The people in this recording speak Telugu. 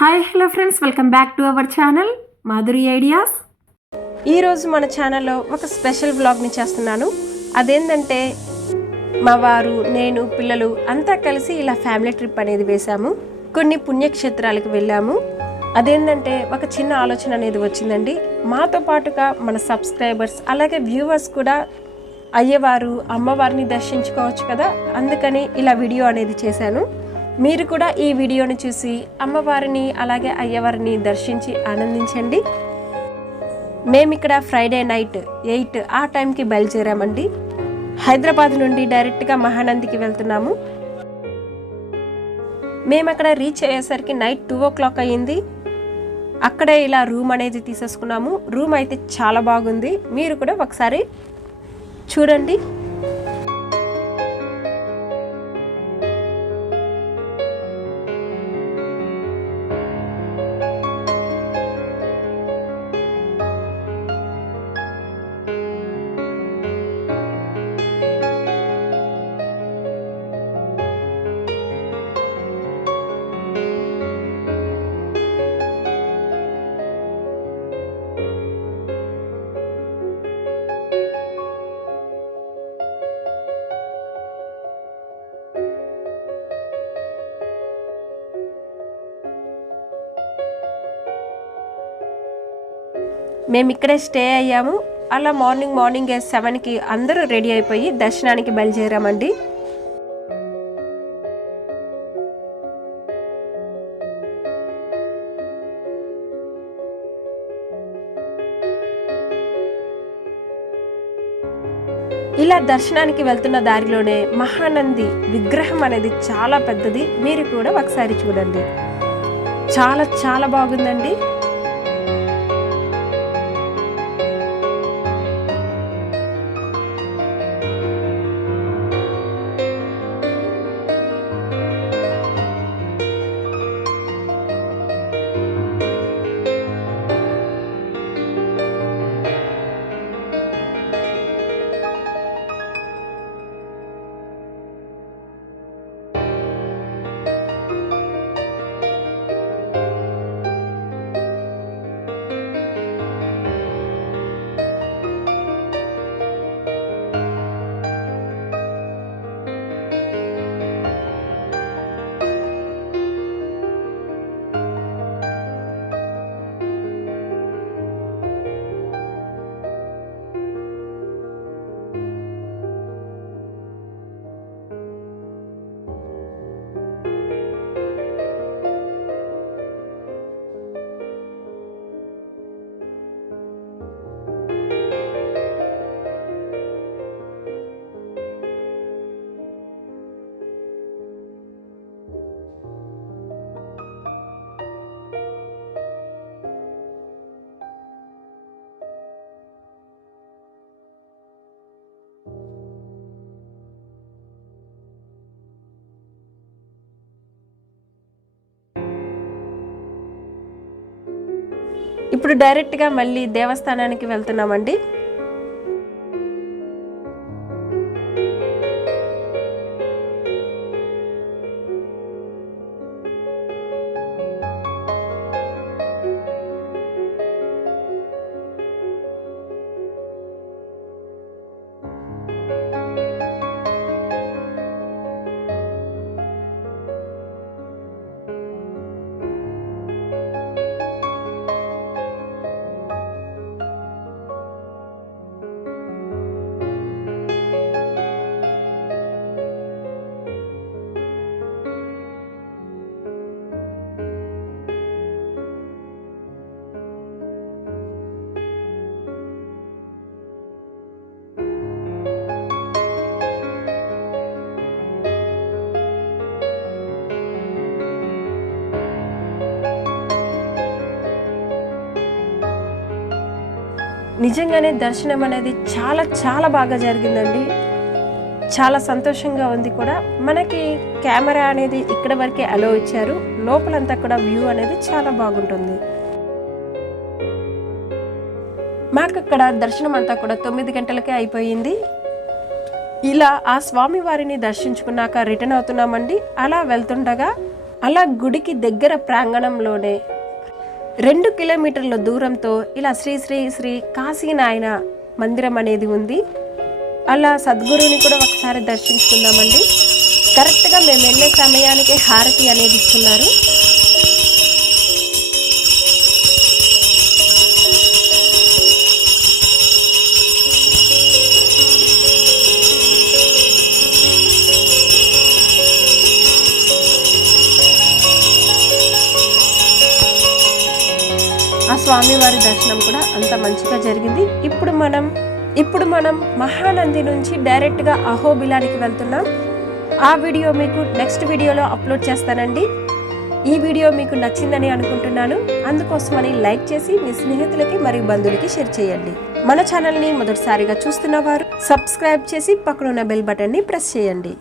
Hi hello friends, welcome back to our channel Madhuri ideas. ఈరోజు మన ఛానల్లో ఒక స్పెషల్ వ్లాగ్ని చేస్తున్నాను. అదేంటంటే మా వారు, నేను, పిల్లలు అంతా కలిసి ఇలా ఫ్యామిలీ ట్రిప్ అనేది వేశాము. కొన్ని పుణ్యక్షేత్రాలకు వెళ్ళాము. అదేంటంటే ఒక చిన్న ఆలోచన అనేది వచ్చిందండి. మాతో పాటుగా మన సబ్స్క్రైబర్స్ అలాగే వ్యూవర్స్ కూడా అయ్యవారు, అమ్మవారిని దర్శించుకోవచ్చు కదా, అందుకని ఇలా వీడియో అనేది చేశాను. మీరు కూడా ఈ వీడియోని చూసి అమ్మవారిని అలాగే అయ్యవారిని దర్శించి ఆనందించండి. మేము ఇక్కడ ఫ్రైడే నైట్ 8 ఆ టైంకి బయలుదేరామండి. హైదరాబాద్ నుండి డైరెక్ట్గా మహానందికి వెళ్తున్నాము. మేము అక్కడ రీచ్ అయ్యేసరికి నైట్ 2 o'clock అయ్యింది. అక్కడే ఇలా రూమ్ అనేది తీసేసుకున్నాము. రూమ్ అయితే చాలా బాగుంది, మీరు కూడా ఒకసారి చూడండి. మేము ఇక్కడే స్టే అయ్యాము. అలా మార్నింగ్ 7కి అందరూ రెడీ అయిపోయి దర్శనానికి బయలుదేరామండి. ఇలా దర్శనానికి వెళ్తున్న దారిలోనే మహానంది విగ్రహం అనేది చాలా పెద్దది, మీరు కూడా ఒకసారి చూడండి. చాలా చాలా బాగుందండి. ఇప్పుడు డైరెక్ట్గా మళ్ళీ దేవస్థానానికి వెళ్తున్నామండి. నిజంగానే దర్శనం అనేది చాలా చాలా బాగా జరిగిందండి. చాలా సంతోషంగా ఉంది కూడా. మనకి కెమెరా అనేది ఇక్కడ వరకే అలో ఇచ్చారు, లోపలంతా కూడా వ్యూ అనేది చాలా బాగుంటుంది. మాకు అక్కడ దర్శనం అంతా కూడా 9 గంటలకే అయిపోయింది. ఇలా ఆ స్వామి వారిని దర్శించుకున్నాక రిటర్న్ అవుతున్నామండి. అలా వెళ్తుండగా అలా గుడికి దగ్గర ప్రాంగణంలోనే 2 కిలోమీటర్ల దూరంతో ఇలా శ్రీ శ్రీ శ్రీ కాశీనాయన మందిరం అనేది ఉంది. అలా సద్గురుని కూడా ఒకసారి దర్శించుకుందామండి. కరెక్ట్గా మేము వెళ్ళే సమయానికి హారతి అనేది ఇస్తున్నారు. ఆ స్వామివారి దర్శనం కూడా అంత మంచిగా జరిగింది. ఇప్పుడు మనం మహానంది నుంచి డైరెక్ట్గా అహోబిలానికి వెళ్తున్నాం. ఆ వీడియో మీకు నెక్స్ట్ వీడియోలో అప్లోడ్ చేస్తానండి. ఈ వీడియో మీకు నచ్చిందని అనుకుంటున్నాను. అందుకోసమని లైక్ చేసి మీ స్నేహితులకి మరియు బంధువులకి షేర్ చేయండి. మన ఛానల్ని మొదటిసారిగా చూస్తున్న వారు సబ్స్క్రైబ్ చేసి పక్కనున్న బెల్ బటన్ని ప్రెస్ చేయండి.